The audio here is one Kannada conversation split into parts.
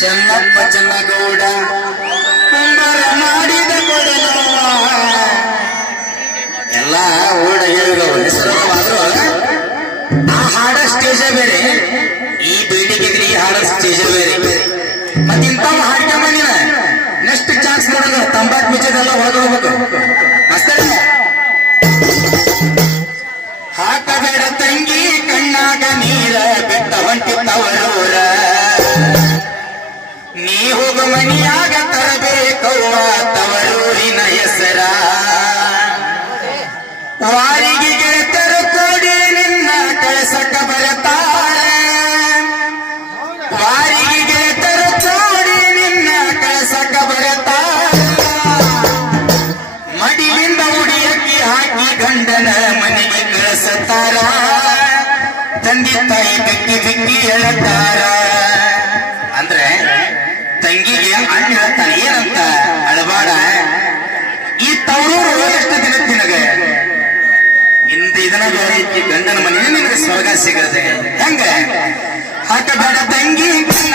ರಾಜನಗೌಡ ಕುಂಬರ ಮಾಡಿದ ಕೊಡಲು ಎಲ್ಲ ಓಡ ಹೇಳಿದವು ಹೆಸರವಾದ್ರು ಆ ಹಾಡ ಸ್ಟೇಜ ಬೇರೆ. ಈ ಬೇಡಿಕೆಗೆ ಈ ಹಾಡ ಸ್ಟೇಜ ಬೇರೆ. ಮತ್ತೆ ಇಂಥವ್ ಹಾಡಿಕೆ ಬಂದಿನ ನೆಕ್ಸ್ಟ್ ಚಾನ್ಸ್ ಕೊಡೋದು, ತಂಬಾಕ್ ಮಿಚ್ಚದೆಲ್ಲ ಹೊರಗೆ ಹೋಗ್ಬೇಕು. ಮಸ್ತರೇ. ಹಾಕಬೇಡ ತಂಗಿ, ಕಣ್ಣಾಗ ನೀರ ಬೆಟ್ಟ ಹೊಂಟಿತ್ತವರೂರ ಮನಿಯಾಗ ತರಬೇಕವ್ವ ತವರೂರಿನ ಹೆಸರ. ವಾರಿಗೆ ಗೆಳತರ ಕೂಡಿ ನಿನ್ನ ಕಳಸಕ ಬರತಾರ. ವಾರಿಗೆ ಗೆಳತರ ಕೂಡಿ ನಿನ್ನ ಕಳಸಕ ಬರತಾರ. ಮಡಿಯಿಂದ ಉಡಿಯಕ್ಕೆ ಹಾಕಿ ಗಂಡನ ಮನೆಗೆ ಕಳಿಸುತ್ತಾರ ತಂದೆ ತಾಯಿ ಬಿಕ್ಕಿ ಬಿಕ್ಕಿ ಹೇಳುತ್ತಾರ ಅಂದ್ರೆ ತಂಗಿಗೆ ಅಣ್ಣ ಹೇಳ್ತಾನೆ, ಏನಂತ ಅಳಬಾಡ. ಈ ತವರೂರು ಎಷ್ಟು ದಿನ ನಿನಗೆ? ಇಂದ ಇದನ್ನ ಇಕ್ಕಿ ಗಂಡನ ಮನೆ ನಿನಗೆ ಸ್ವರ್ಗ ಸಿಗದೆ. ಹೆಂಗ? ಹಾಕಬೇಡ ತಂಗಿ ನೀರ.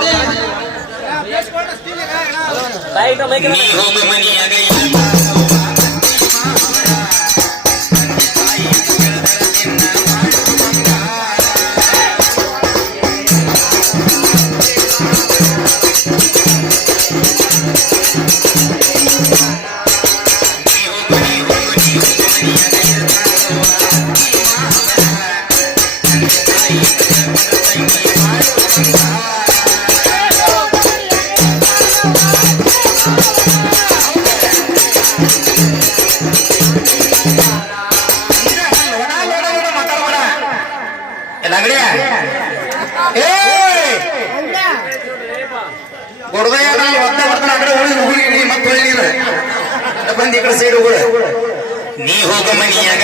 ಹಾಕಿ ಗಂಡನ ಗೊಡ್ದಯ್ಯ ನಾನು ಒದ್ದೆ ಬರ್ತಾನೆ ಆ ಕಡೆ ನೀ ಮತ್ತೆ ನೀನು. ಬಂದ್ ಈ ಕಡೆ ಸೈಡ್ ಹೋಗ ನೀ ಹೋಗ ಮನಿಯಾಗ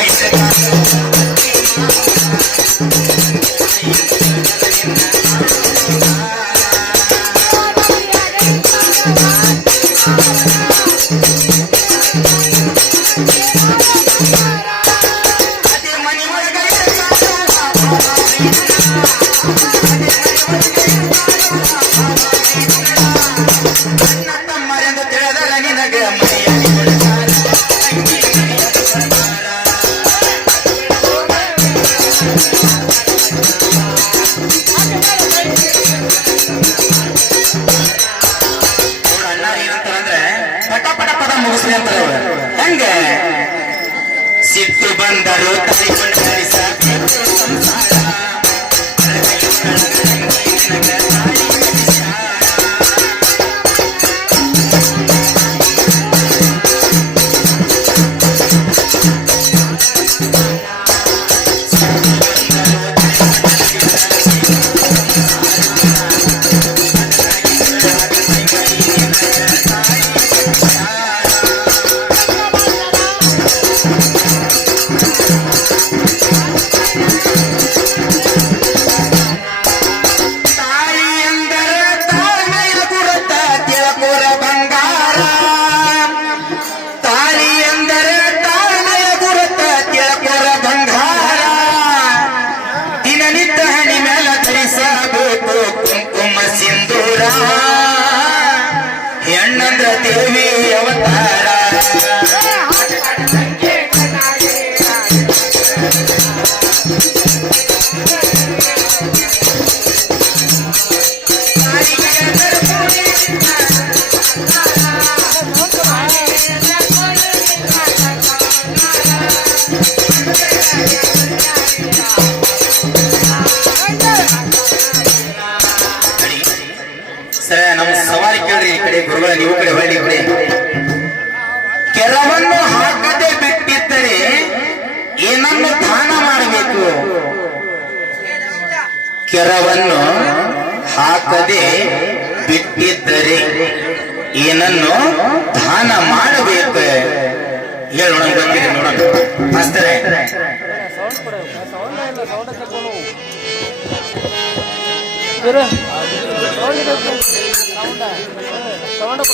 ಹೆಂಗೆ ಸಿಟ್ಟು ಬಂದರು ತಲೆಕೊಂಡು ಧರಿಸಬೇಕು ಸಂಸಾರ ಸಿಂಧೂರ ಹೆಣ್ಣಂದ್ರ ದೇವಿ ಅವತಾರ ಸರ ನಮ್ ಸವಾರಿ ಕೇಳ್ರಿ ಈ ಕಡೆ ಗುರುಗಳ, ನೀವು ಕಡೆ ಹೊಳ್ಳಿ ಕಡೆ. ಕೆರವನ್ನು ಹಾಕದೆ ಬಿಟ್ಟಿದ್ದರೆ ಏನನ್ನು ದಾನ ಮಾಡಬೇಕು? ಕೆರವನ್ನು ಹಾಕದೆ ಬಿಟ್ಟಿದ್ದರೆ ಏನನ್ನು ದಾನ ಮಾಡಬೇಕು? ಹೇಳೋಣ ಗೊತ್ತಿದೆ ನೋಡೋಣ. ಅಷ್ಟೇ ಸೌಂಡ